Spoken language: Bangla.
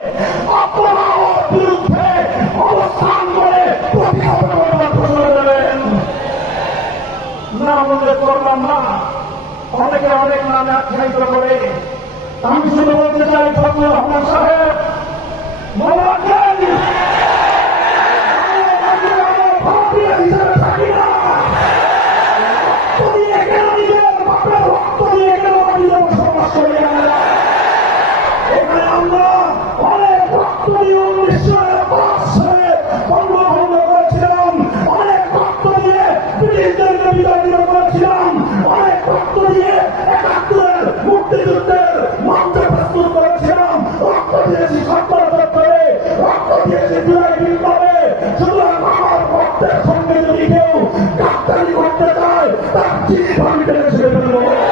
আপনারা ওর বিরুদ্ধে অবস্থান করে প্রতিহত করবার ঘোষণা দেবেন। নাম উল্লেখ করলাম না, অনেকে অনেক নামে আখ্যায়িত করে। আমি শুধু বলতে চাই, ফজলুর রহমান সাহেব মনে রাখেন, ভারতীয় হিসেবে থাকি না। রক্ত দিয়ে কেন নিজের বাপের রক্ত দিয়ে কেন নিজের বসবাস করি আমরা? এখানে আমরা অনেক রক্ত দিয়ে 1905 সালে বঙ্গভঙ্গ করেছিলাম, অনেক রক্ত দিয়ে ব্রিটিশদেরকে বিতাড়িত করেছিলাম, অনেক রক্ত দিয়ে 71-এর মুক্তিযুদ্ধের মঞ্চ প্রস্তুত করেছিলাম, রক্ত দিয়েছি সরকার দপ্তরে, রক্ত দিয়েছি জুলাই বিপ্লবে। সুতরাং আমার রক্তের সঙ্গে যদি কেউ গাদ্দারি করতে চায়, তার চিঠি আমি ছেড়ে ফেলবো।